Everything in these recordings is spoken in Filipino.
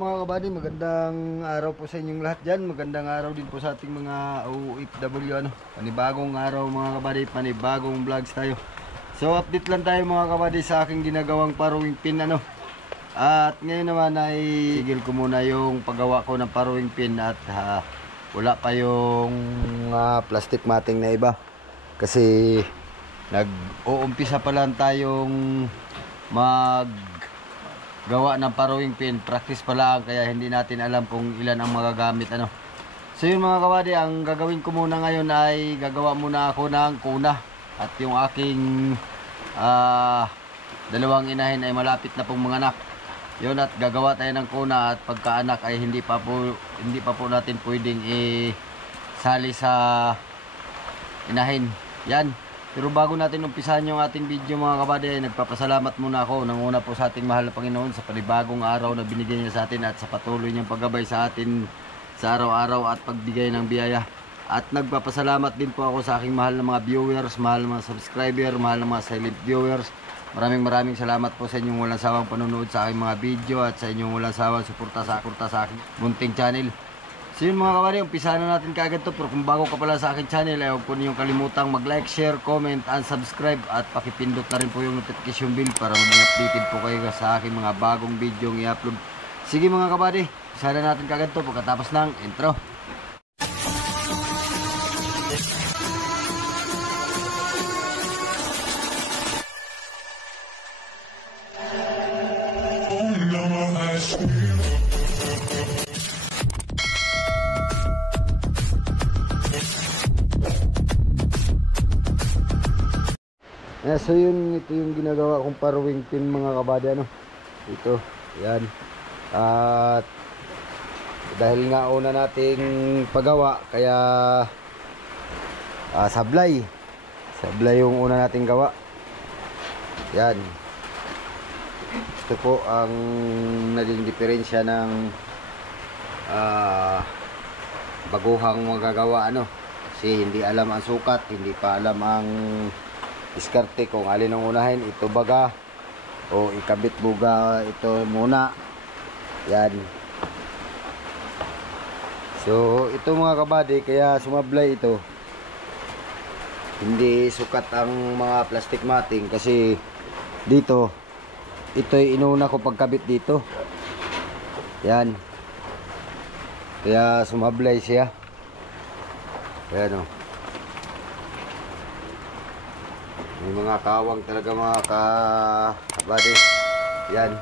mga kabady, magandang araw po sa inyong lahat dyan. Magandang araw din po sa ating mga OFW panibagong araw mga kabady, panibagong vlogs tayo. So update lang tayo mga kabady sa aking ginagawang paruwing pin At ngayon naman ay tigil ko muna yung paggawa ko ng paruwing pin. At wala pa yung plastic matting na iba. Kasi nag-uumpisa pa lang tayong gawa ng paruwing pin, practice pa lang, kaya hindi natin alam kung ilan ang magagamit So yun mga kabady, ang gagawin ko muna ngayon ay gagawa muna ako ng kuna. At yung aking dalawang inahin ay malapit na pong manganak. Yun, at gagawa tayo ng kuna, at pagkaanak ay hindi pa po natin pwedeng isali sa inahin. Yan. Pero bago natin umpisahan yung ating video mga kabady, ay nagpapasalamat muna ako ng una po sa ating mahal na Panginoon sa panibagong araw na binigay niya sa atin, at sa patuloy niyang paggabay sa atin sa araw-araw at pagbigay ng biyaya. At nagpapasalamat din po ako sa aking mahal na mga viewers, mahal na mga subscriber, mahal na mga silent viewers. Maraming salamat po sa inyong walang sawang panonood sa aking mga video, at sa inyong walang sawang suporta sa aking munting channel. So yun mga kabady, umpisahan na natin kaagad to. Pero kung bago ka pala sa aking channel, ay huwag po niyong kalimutang mag-like, share, comment, and subscribe. At pakipindot na rin po yung notification bell para maging updated po kayo sa aking mga bagong video ng i-upload. Sige mga kabady, umpisahan na natin kaagad to pagkatapos ng intro. So yun, ito yung ginagawa kong paruwing pin mga kabady, ito, yan. At dahil nga una nating pagawa, kaya sablay yung una nating gawa. Yan. Ito po ang naging diferensya ng baguhang magagawa, kasi hindi alam ang sukat, hindi pa alam ang diskarte kung alin ang unahin, ito baga o ikabit buga ito muna. Yan. So ito mga kabady, kaya sumablay ito, hindi sukat ang mga plastic matting, kasi dito ito'y inuna ko pagkabit dito. Yan, kaya sumablay siya. Yan may mga kawang talaga mga kabady. Yan.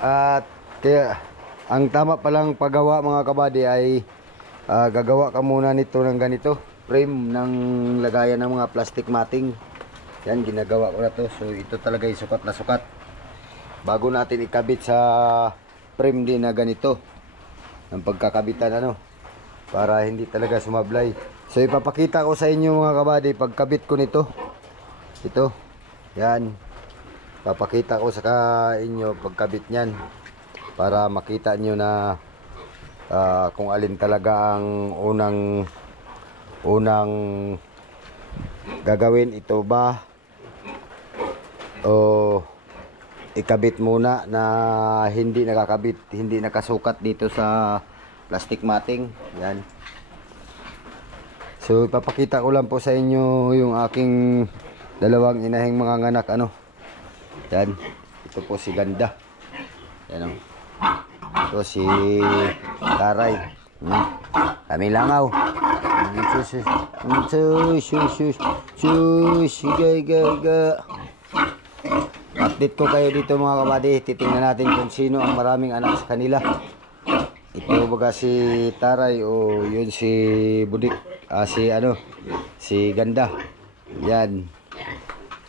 At kaya ang tama palang paggawa mga kabady ay gagawa ka muna nito ng ganito, frame ng lagayan ng mga plastic matting. Yan, ginagawa ko na to. So ito talaga yung sukat na sukat bago natin ikabit sa frame din na ganito ng pagkakabitan, para hindi talaga sumablay. So ipapakita ko sa inyo mga kabady pagkabit ko nito. Ito, yan, papakita ko sa inyo pagkabit nyan para makita nyo na kung alin talaga ang unang gagawin, ito ba o ikabit muna na hindi nakakabit, hindi nakasukat dito sa plastic matting. Yan. So ipapakita ko lang po sa inyo yung aking dalawang inahing mga nganak, Yan. Ito po si Ganda. Yan Ito si Taray. Kami langaw. Update ko kayo dito mga kabady. Titingnan natin kung sino ang maraming anak sa kanila. Ito baga si Taray, o yun si Budik, si Ganda. Yan.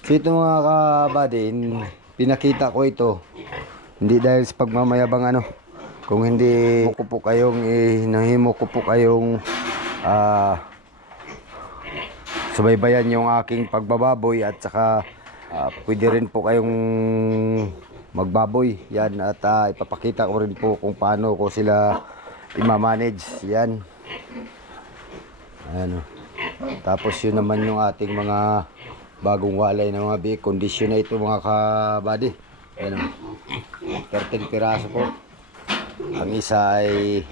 So ito mga kabady, pinakita ko ito hindi dahil sa pagmamayabang, kung hindi ko po kayong hinahimo ko po kayong subaybayan yung aking pagbababoy, at saka pwede rin po kayong magbaboy. Yan, at ipapakita ko rin po kung paano ko sila i-manage. Yan. Ayan. Tapos yun naman yung ating mga bagong walay na mga big condition na ito mga kabady. Ayan, 13 piraso po. ang isa ay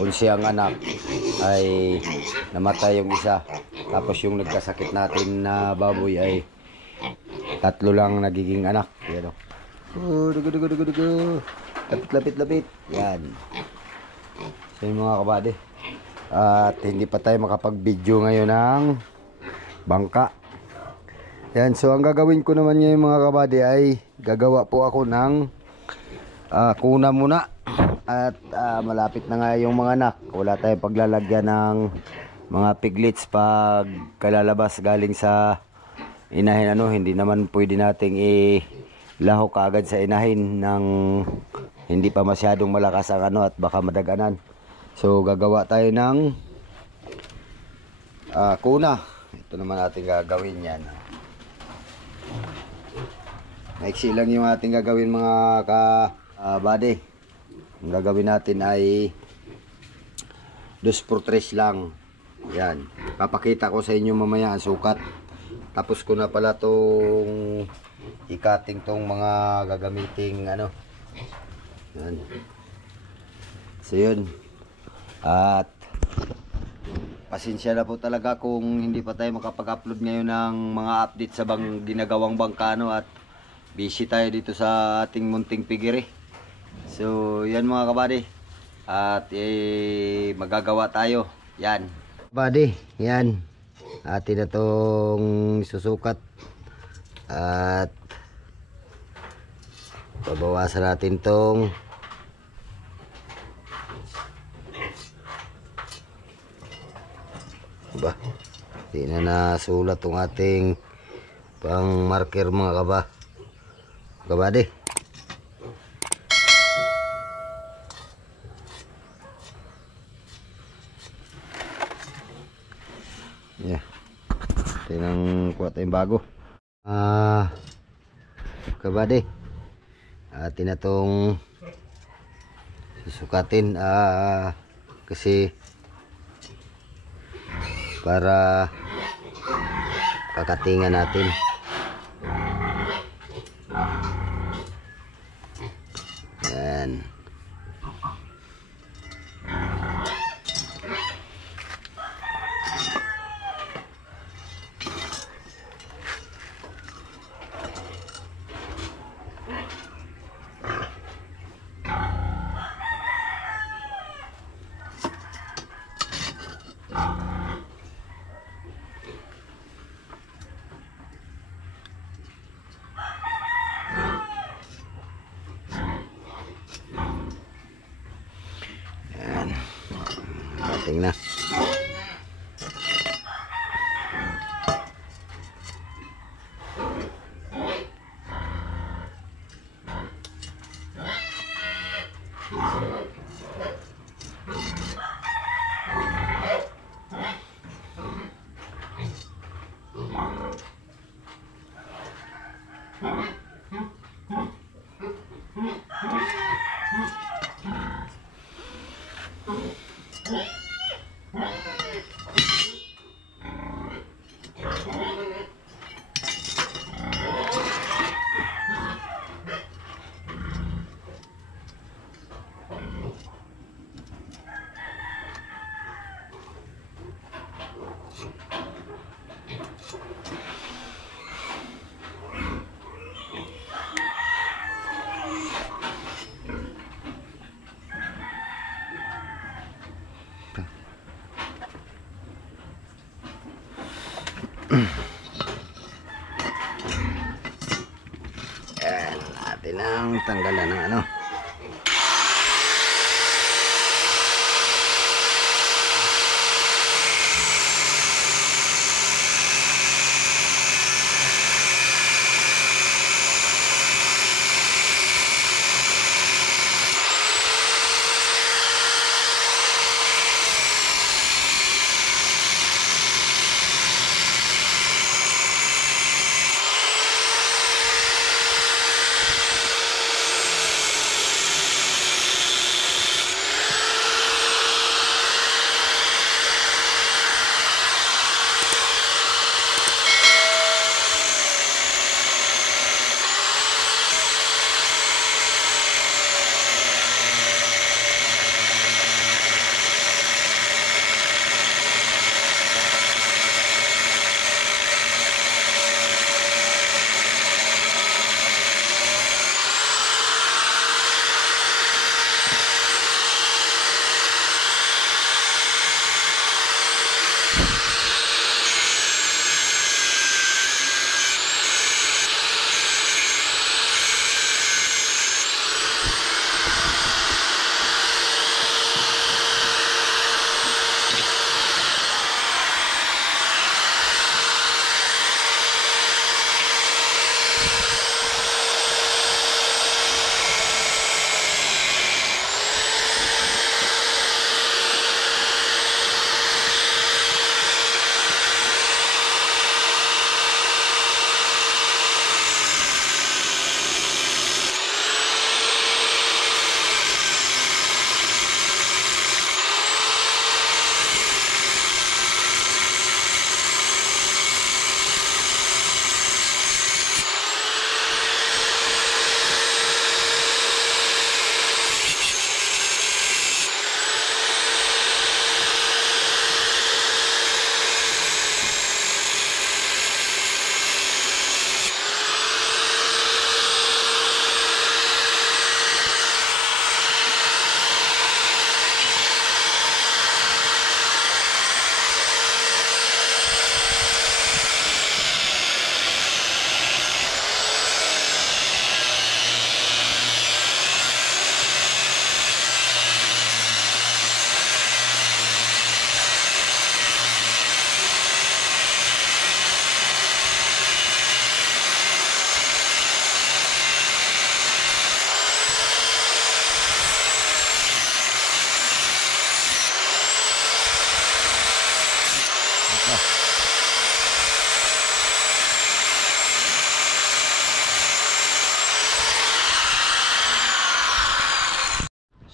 11 ang anak, ay namatay yung isa. Tapos yung nagkasakit natin na baboy ay 3 lang nagiging anak. Yan o. Dugo, dugo, dugo, dugo. Lapit, lapit, lapit. Yan. So yung mga kabady. At hindi pa tayo makapag-video ngayon ng bangka. Yan. So ang gagawin ko naman ngayon mga kabady ay gagawa po ako ng kuna muna. At malapit na nga yung mga anak. Wala tayong paglalagyan ng mga piglets pag kalalabas galing sa inahin. Hindi naman pwede nating ilahok agad sa inahin ng hindi pa masyadong malakas ang at baka madaganan. So gagawa tayo ng kuna. Ito naman ating gagawin yan. Maiksi lang yung ating gagawin mga kabady. Ang gagawin natin ay 2x3 lang. Yan. Papakita ko sa inyo mamaya ang sukat. Tapos ko na pala tong ikating tong mga gagamiting Yan. So yun. At pasensya na po talaga kung hindi pa tayo makapag-upload ngayon ng mga update sa ginagawang bangkano at busy tayo dito sa ating munting pigiri. So yan mga kabady. At magagawa tayo. Yan. Kabady, yan. Atin na itong susukat. At babawasan natin itong di na nasulat itong ating pang marker mga kabady. Yeah. Tinang kuha tayong bago. Kabady. Atin na itong susukatin kasi para kakatingan natin. Yan. Ating na. Yan, atin ang tanggalan ng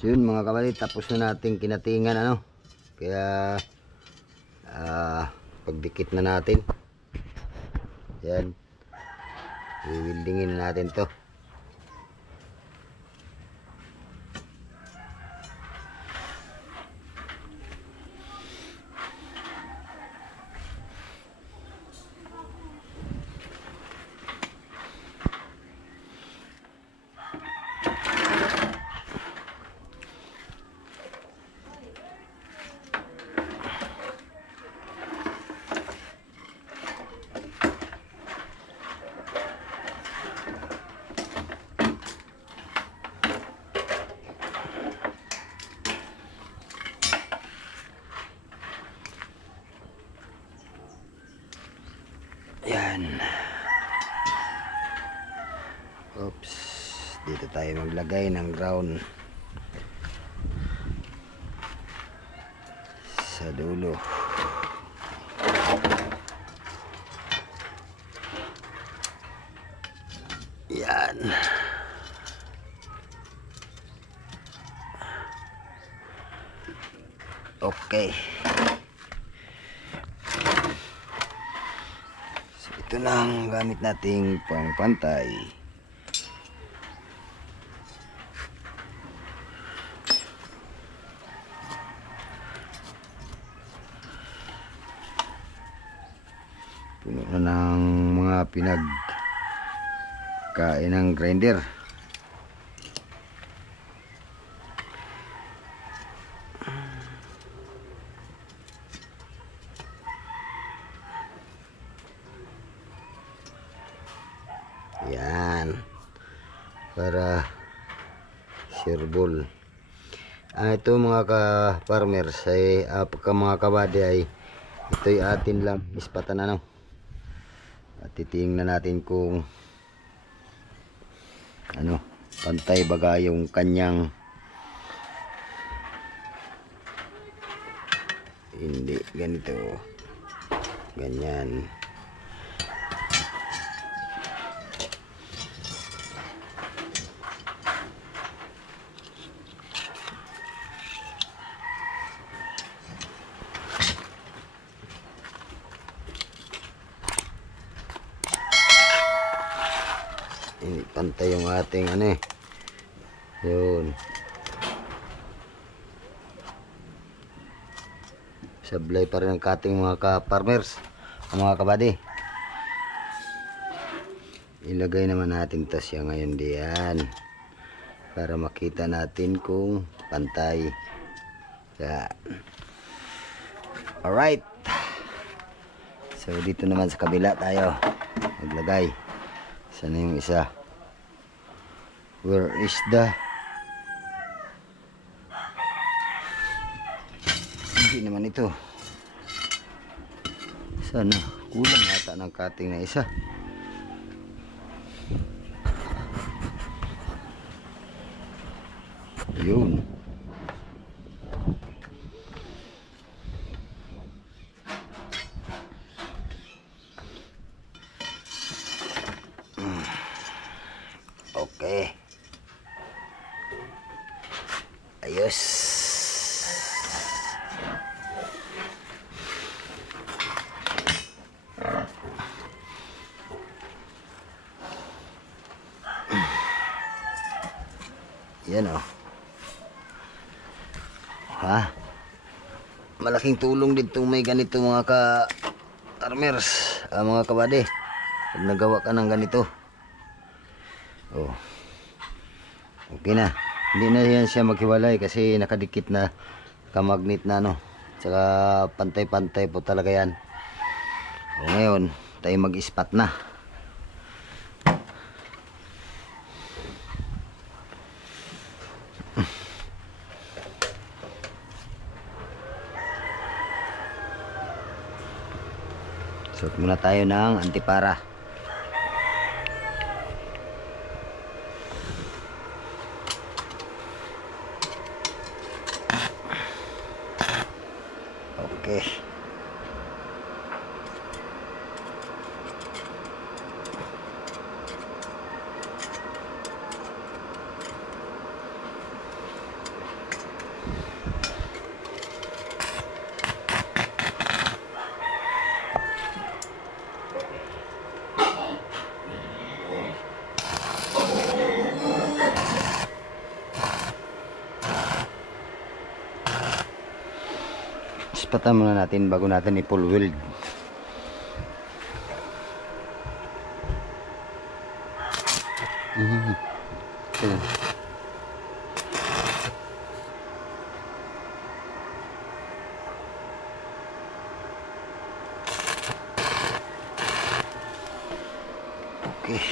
So yun mga kabady, tapos na natin kinatingan ano. Kaya pagdikit na natin. Yan. I-weldingin na natin to. Yan. Oops. Dito tayo maglagay ng ground. Sa dulo. Yan. Okay. Ito na ang gamit nating pangpantay. Puno na ng mga pinagkain ng grinder. Yan. Para sirbol. Ito mga ka-farmers ay pagka mga kabady ay ito'y atin lang ispatan ano. At titingnan natin kung ano, pantay baga yung kanyang hindi ganito. Ganyan. Hindi pantay yung ating ano eh. Yun. Sablay pa rin ang cutting mga ka-farmers, mga kabady. Ilagay naman natin to siya ngayon diyan. Para makita natin kung pantay. Yan. Alright. So dito naman sa kabila tayo maglagay. Sana yung isa? Where is the? Hindi naman ito. Sana kulang yata ng cutting na isa. Yun. Okay. Ayos. Yan o. Ha? Malaking tulong din itong may ganito mga ka-farmers, mga kabady. Pag nagawa ka ng ganito. Oh. Okay na. Hindi na yan siya maghiwalay kasi nakadikit na kamagnet na no. Tsaka pantay-pantay po talaga yan. O ngayon, tayo mag-ispat na. Suot muna tayo ng antipara. Okay. Ispatan muna natin bago natin i-full weld. Ayan. Okay.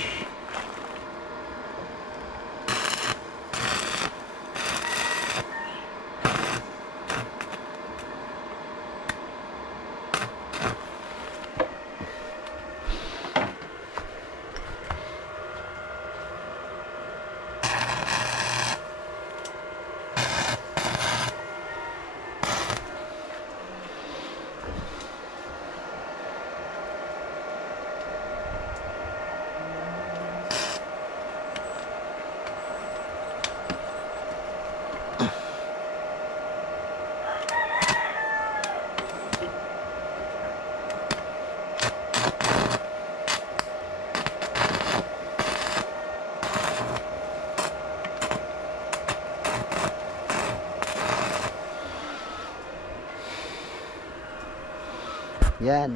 Yan.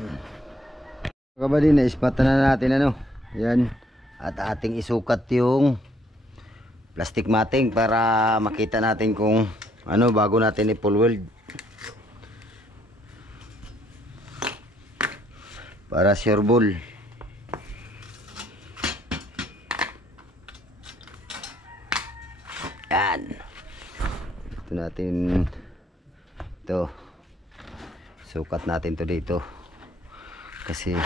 Kabali na ispatan na natin ano. Yan. At ating isukat yung plastic matting para makita natin kung ano bago natin i-full weld. Para sure ball. Yan. Ito natin ito. Sukat natin to dito. Kasi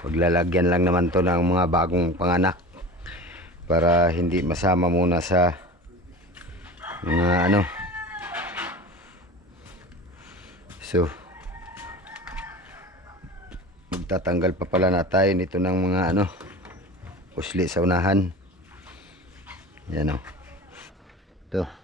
paglalagyan lang naman to ng mga bagong panganak para hindi masama muna sa mga ano. So magtatanggal pa pala na tayo nito ng mga ano usli sa unahan. Yan o. Ito.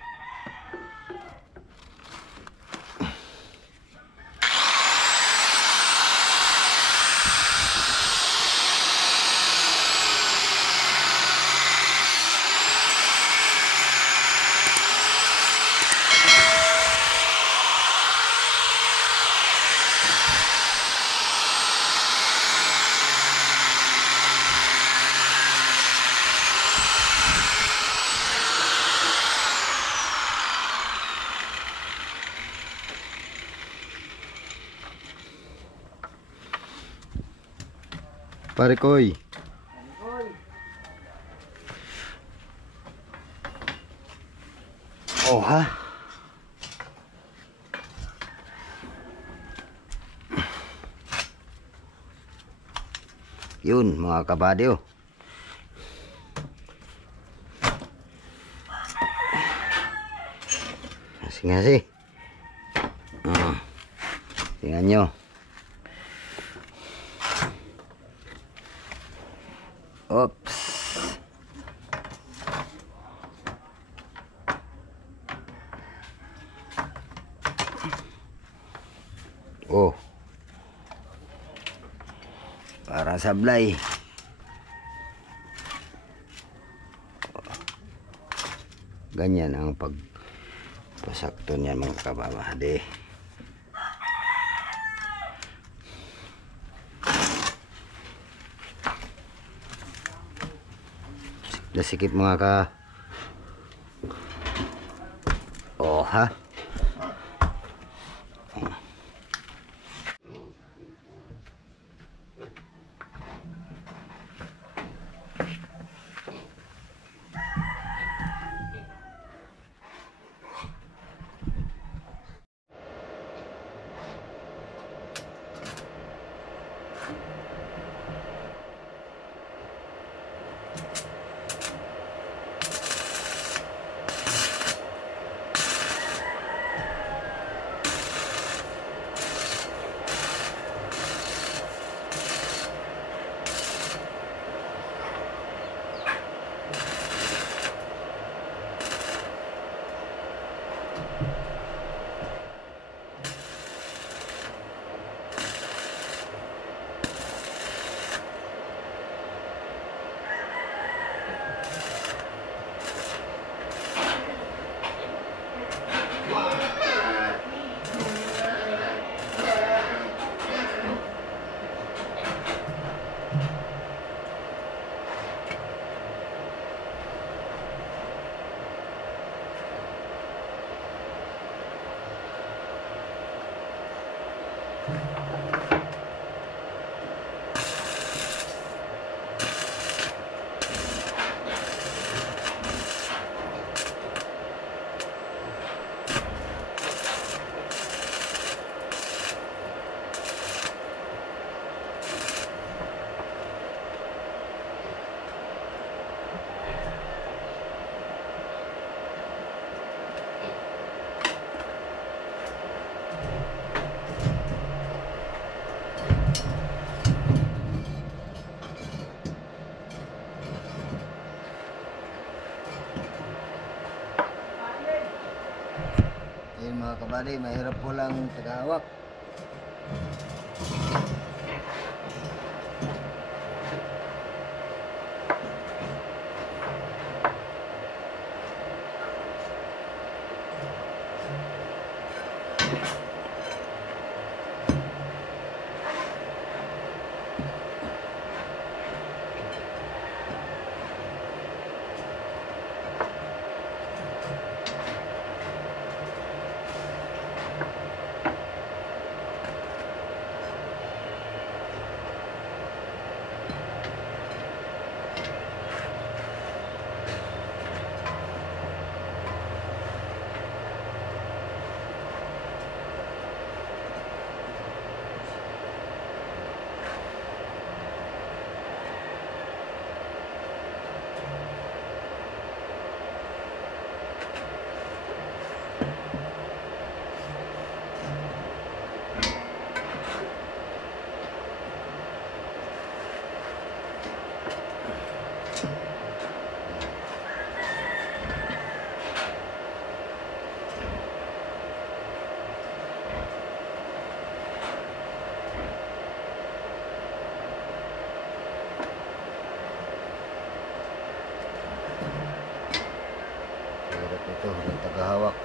Pare Koy. Oh ha. Yun mga kabadyo. Kasi tingnan nyo. Oops. Oh. Para sablay. Ganyan ang pagpasakto niyan mga kababade. Nasikip mga ka. Oh ha. Ayun mga kabady, mahirap po lang tagahawak. Hirap ito ng tagahawak.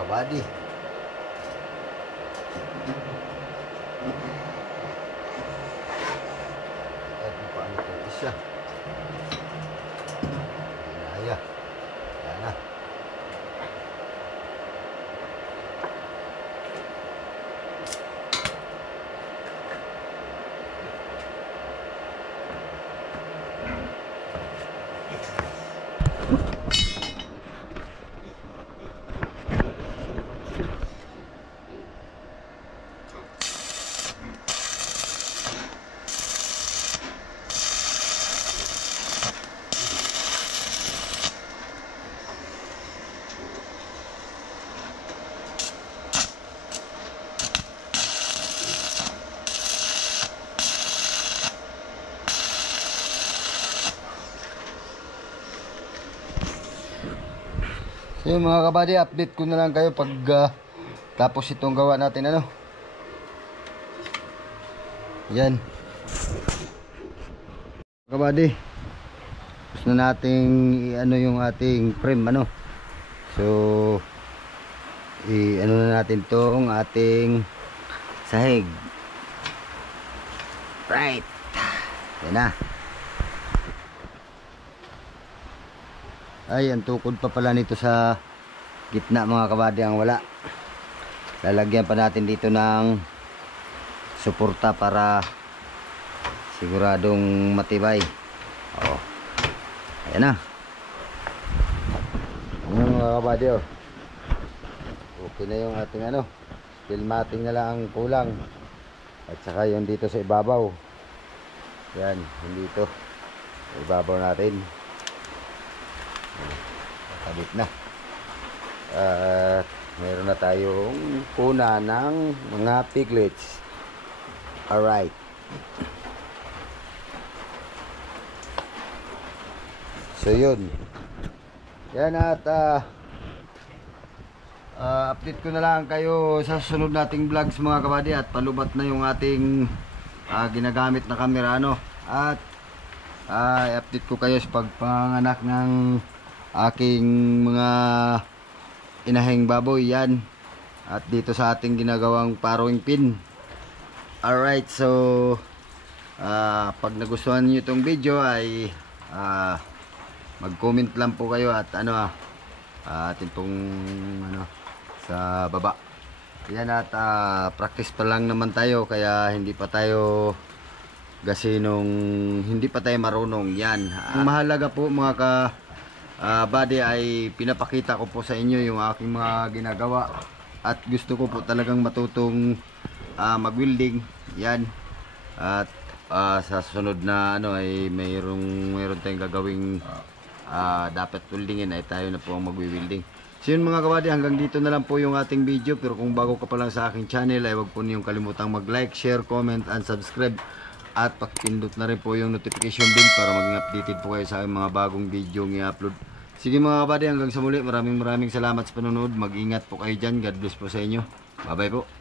Kabady. At paano ito isa? Hinaya. Yan na. So yun mga kabady, update ko na lang kayo pag tapos itong gawa natin ano. Yan kabady, tapos na nating ano yung ating frame ano. So ano na natin tong ating sahig. Right. Yan na. Ay, ang tukod pa pala nito sa gitna mga kabady ang wala. Lalagyan pa natin dito ng suporta para siguradong matibay. Oh. Ayan na. Ayan mga kabady oh. Okay na yung ating ano. Steel matting na lang ang kulang. At saka yung dito sa ibabaw. Yan, yung dito. Sa ibabaw natin. Kabit na. At meron na tayong kuna ng mga piglets. Alright. So yun. Yan at update ko na lang kayo sa susunod nating vlogs mga kabady. At palubat na yung ating ginagamit na camera ano. At i-update ko kayo sa pagpanganak ng aking mga inahing baboy. Yan. At dito sa ating ginagawang farrowing pin. Alright, so pag nagustuhan niyo itong video ay mag-comment lang po kayo at ano atin pong ano sa baba. Yan at practice pa lang naman tayo kaya hindi pa tayo hindi pa tayo marunong. Yan. Ang mahalaga po mga buddy ay pinapakita ko po sa inyo yung aking mga ginagawa at gusto ko po talagang matutong mag-welding. Yan. At sa susunod na ano ay mayroon tayong gagawing dapat weldingin ay tayo na po ang magwi-welding. So yun mga kabady, hanggang dito na lang po yung ating video. Pero kung bago ka pa lang sa aking channel ay wag po niyong kalimutang mag-like, share, comment, and subscribe. At pakipindot na rin po yung notification bell para maging updated po kayo sa aking mga bagong video i-upload. Sige mga kabady, hanggang sa muli, maraming salamat sa panonood. Mag-ingat po kayo dyan. God bless po sa inyo. Bye bye po.